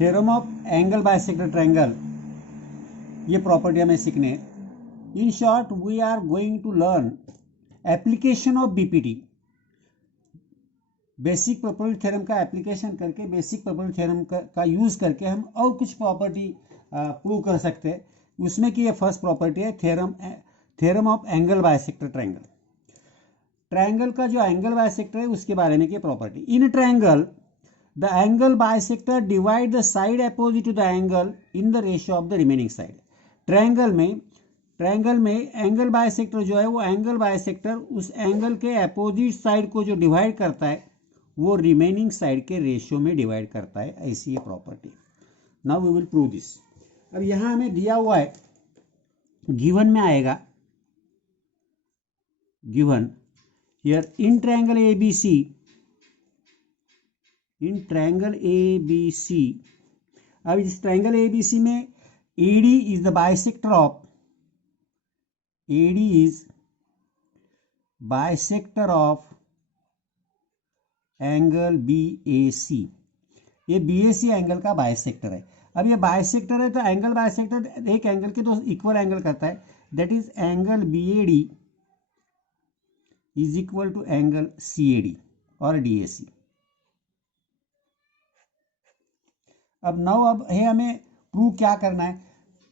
Theorem of angle bisector triangle, ये property हमें सीखने हैं. In short we are going to learn application of BPT. Basic property theorem का application करके, basic property theorem का use करके हम और कुछ प्रॉपर्टी प्रूव कर सकते हैं. उसमें की ये फर्स्ट प्रॉपर्टी है theorem of angle bisector triangle. Triangle का जो एंगल बाइसेक्टर है उसके बारे में की property. In triangle the angle bisector divide the side opposite to the angle in the ratio of the remaining side. Triangle में angle bisector जो है वो एंगल बाइसेक्टर उस एंगल के अपोजिट साइड को जो डिवाइड करता है वो रिमेनिंग साइड के रेशियो में डिवाइड करता है. ऐसी ये property. Now we will prove this. अब यहां हमें दिया हुआ है, गिवन में आएगा, given here in triangle ABC, in triangle ABC. अब इस ट्रायंगल एबीसी में AD is the bisector of, AD is bisector of angle BAC. ये BAC एंगल का बाइसेक्टर है. अब ये बाइसेक्टर है तो एंगल बाइसेक्टर एक एंगल के दो इक्वल एंगल करता है. That is angle BAD is equal to angle CAD और DAC. अब है हमें प्रूव क्या करना है.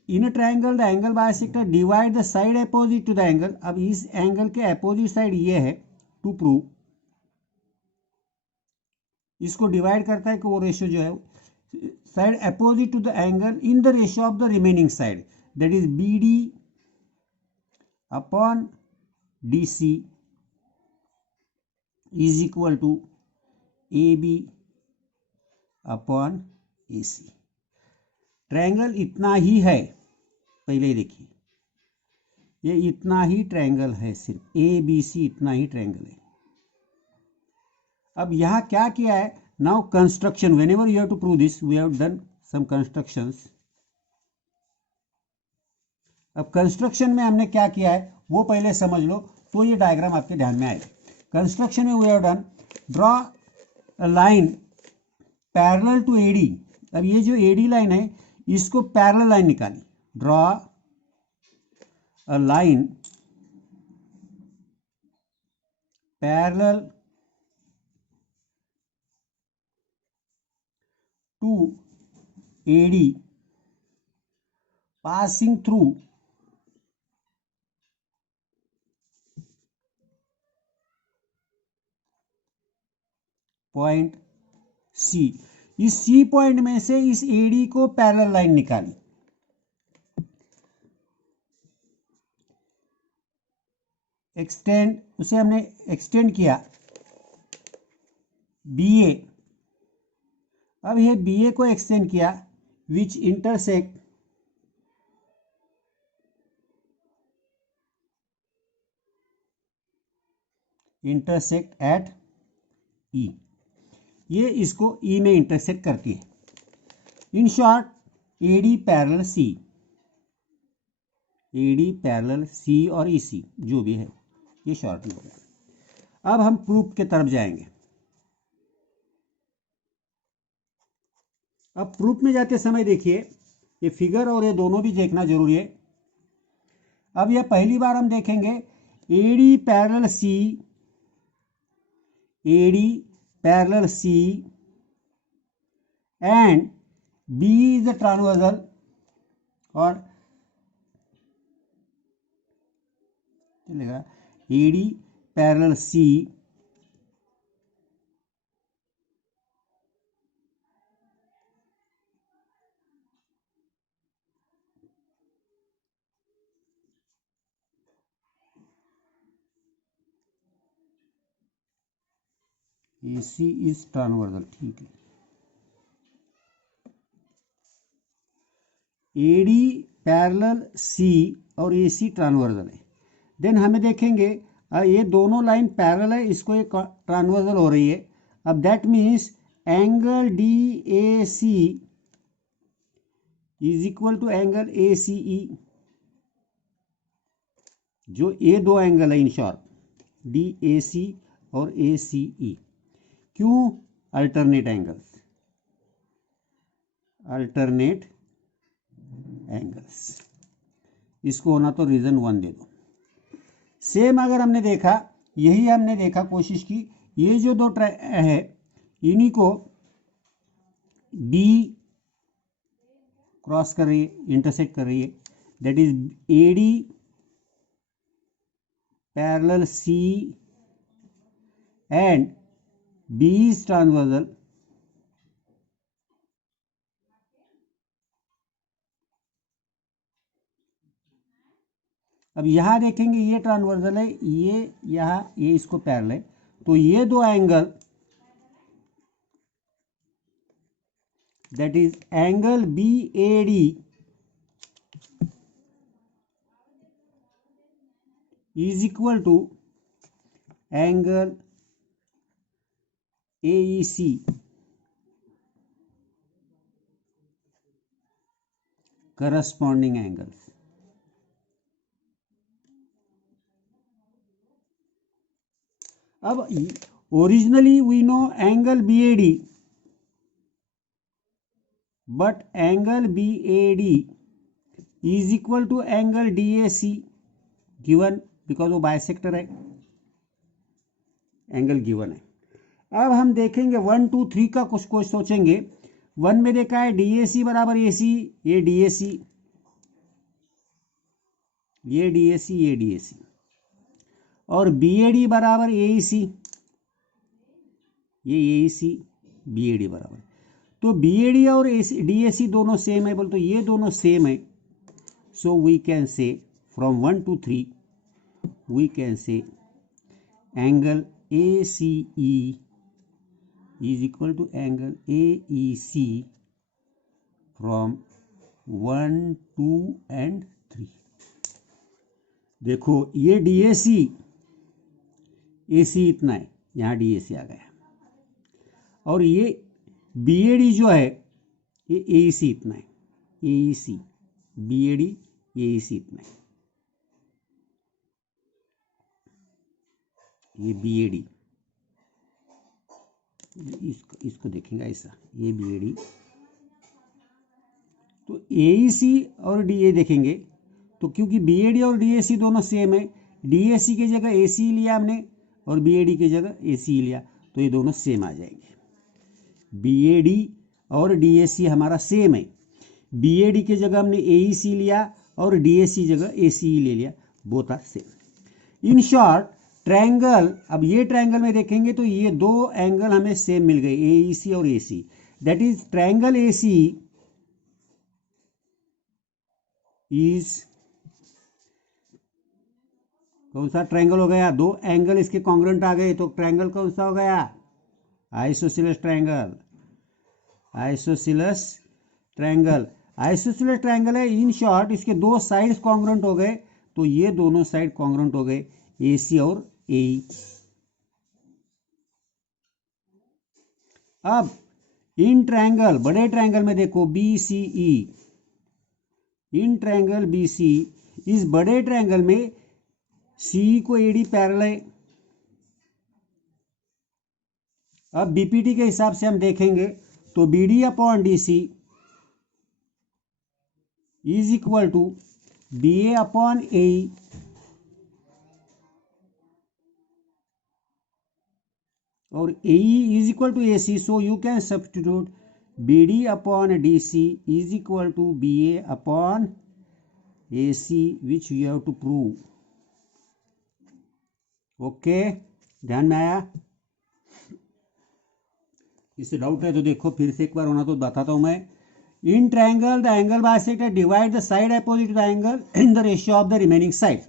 In triangle the angle bisector divide the side opposite to the angle. अब इस एंगल के अपोजिट साइड ये है. टू प्रूव इसको डिवाइड करता है कि वो रेशियो जो है side opposite to the angle in the ratio of the remaining side, that is BD upon DC is equal to AB upon AC. Triangle इतना ही है, पहले ही देखिए, ये इतना ही ट्रायंगल है, सिर्फ ABC इतना ही ट्रायंगल है. अब यहां क्या किया है, now construction, whenever you have to prove this we have done some constructions. अब कंस्ट्रक्शन में हमने क्या किया है वो पहले समझ लो तो ये डायग्राम आपके ध्यान में आएगा. कंस्ट्रक्शन में we have done draw a line parallel to AD. अब ये जो AD लाइन है इसको पैरेलल लाइन निकाली. Draw a line parallel to AD passing through point C. इस C पॉइंट में से इस AD को पैरेलल लाइन निकाली. एक्सटेंड, उसे हमने एक्सटेंड किया BA. अब ये BA को एक्सटेंड किया विच इंटरसेक्ट एट E. ये इसको E में इंटरसेक्ट करती है. In short AD parallel C, AD parallel C और EC जो भी है ये शॉर्ट में हो गया. अब हम प्रूफ के तरफ जाएंगे. अब प्रूफ में जाते समय देखिए ये फिगर और ये दोनों भी देखना जरूरी है. अब यह पहली बार हम देखेंगे AD parallel C, AD parallel C and B is the transversal और चलेगा AD parallel C AC is transversal. ठीक है, AD पैरेलल C और AC ट्रांसवर्सल है. देन हमें देखेंगे ये दोनों लाइन पैरेलल है, इसको एक ट्रांसवर्सल हो रही है. अब that means angle DAC is equal to angle ACE. जो ये दो एंगल है इन शॉर्ट DAC और ACE. क्यों? Alternate angles. अल्टरनेट एंगल्स, इसको होना तो रीजन 1 दे दो। सेम अगर हमने देखा, यही हमने देखा, कोशिश की, ये जो दो है इन्हीं को बी क्रॉस कर रही है, इंटरसेक्ट कर रही है, that is AD parallel C and B is transversal, अब यहां देखेंगे ये ट्रांसवर्सल है, ये यहां ये इसको पैरेलल है, तो ये दो angle that is angle B A D is equal to angle AEC corresponding angles। अब originally we know angle BAD, but angle BAD is equal to angle DAC given, because वो बाइसेक्टर है, angle given है। अब हम देखेंगे 1 2 3 का कुछ सोचेंगे। 1 में देखा है DAC बराबर AC, ये DAC, ये DAC, ये DAC, और BAD बराबर AEC, ये AEC BAD बराबर, तो BAD और DAC दोनों सेम है, बोल तो ये दोनों सेम है, so we can say from 1 to 3 we can say angle ACE is equal to angle AEC from 1 2 and 3। देखो ये DAC AC इतना है, यहाँ DAC आ गया, और ये BAD जो है ये AEC इतना है, AEC BAD AEC इतना है, ये BAD, इसको देखेंगे ऐसा, ये BAD, तो AEC और DA देखेंगे, तो क्योंकि BAD और DAC दोनों सेम है, DAC की जगह AC लिया हमने और BAD की जगह AC लिया, तो ये दोनों सेम आ जाएंगे। BAD और DAC हमारा सेम है, BAD की जगह हमने AEC लिया और DAC जगह ACE ले लिया, both are same. In short triangle, अब ये ट्रायंगल में देखेंगे तो ये दो एंगल हमें सेम मिल गए, AEC और AC, that is triangle AC is, कौन सा ट्रायंगल हो गया, दो एंगल इसके कॉन्ग्रुएंट आ गए, तो ट्रायंगल कौन सा हो गया, isosceles triangle, isosceles triangle, isosceles triangle है। इन शॉर्ट इसके दो साइड्स कॉन्ग्रुएंट हो गए, तो ये दोनों साइड कॉन्ग्रुएंट हो गए, AC और AE। अब इन ट्रायंगल, बड़े ट्रायंगल में देखो BCE, इन ट्रायंगल BC, इस बड़े ट्रायंगल में CE को AD पैरेलल है। अब BPT के हिसाब से हम देखेंगे तो BD upon DC is equal to BA upon AE, और AE is equal to AC, so you can substitute BD upon DC is equal to BA upon AC, which you have to prove। Okay, ध्यान में आया? इससे doubt है तो देखो फिर से एक बार, होना तो बताता हूं मैं। इन triangle the angle bisector divide the side opposite the angle in the ratio of the remaining side.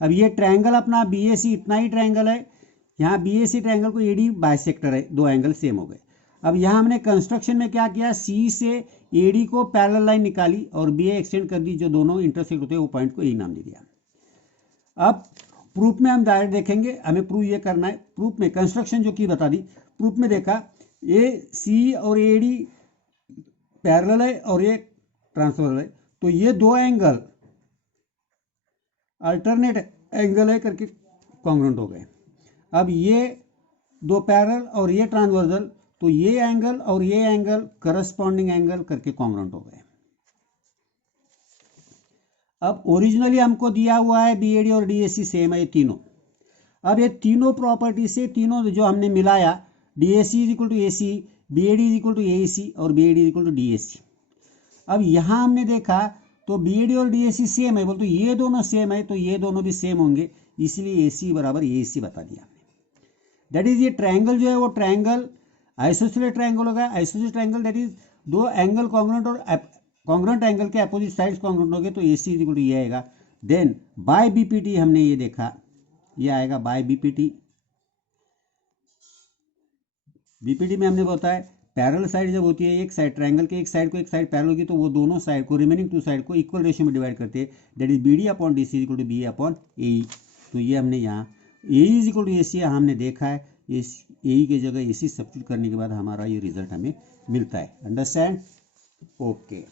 अब ये ट्रायंगल अपना BAC इतना ही ट्रायंगल है, यहाँ BAC ट्रायंगल को AD बाइसेक्टर है, दो एंगल सेम हो गए। अब यहाँ हमने कंस्ट्रक्शन में क्या किया, C से AD को पैरेलल लाइन निकाली और BA एक्सटेंड कर दी, जो दोनों इंटरसेक्ट होते हैं वो पॉइंट को A नाम दे दिया। अब प्रूफ में हम डायरेक्ट देखेंगे, हमें प्रूफ ये करना है। प्रूफ में कंस्ट्रक्शन जो की बता दी, प्रूफ में देखा AC और AD पैरेलल है और ये ट्रांसफर है, तो ये दो एंगल अल्टरनेट एंगल है करके कॉन्ग्रुएंट हो गए। अब ये दो पैरेलल और ये ट्रांसवर्सल, तो ये एंगल और ये एंगल करस्पॉन्डिंग एंगल करके कॉन्ग्रुएंट हो गए। अब ओरिजिनली हमको दिया हुआ है बीएडी और डीएसी सेम है ये तीनों। अब ये तीनों प्रॉपर्टी से तीनों जो हमने मिलाया, DAC is equal to AC, BAD is equal to AC और BAD is equal to DAC. अब यहाँ हमने देखा तो बीएडी और डीएसी सेम है, बोल तो ये दोनों सेम है तो ये दोनों भी सेम होंगे, इसलिए एसी बराबर एसी बता दिया हमने। दैट इज ये ट्रायंगल जो है वो ट्रायंगल आइसोसेलेस ट्रायंगल होगा। आइसोसेलेस ट्रायंगल दैट इज दो एंगल कॉन्ग्रुएंट और कॉन्ग्रुएंट एंगल के अपोजिट साइड्स कॉन्ग्रुएंट हो गए तो एसी इज इक्वल टू ये आएगा। देन बाय बीपीटी हमने ये देखा, ये आएगा बाय बीपीटी। बीपीटी में हमने बताया पैरेलल साइड जब होती है, एक साइड ट्रायंगल के एक साइड को एक साइड पैरेलल होगी तो वो दोनों साइड को रिमेनिंग टू साइड को इक्वल रेशियो में डिवाइड करते हैं। That is BD upon DC equal to B upon AE. तो ये हमने यहाँ A is equal to AC हमने देखा है, इस ए की जगह एसी सब्स्टिट्यूट करने के बाद हमारा ये रिजल्ट हमें मिलता है। अंडरस्टैंड? ओके।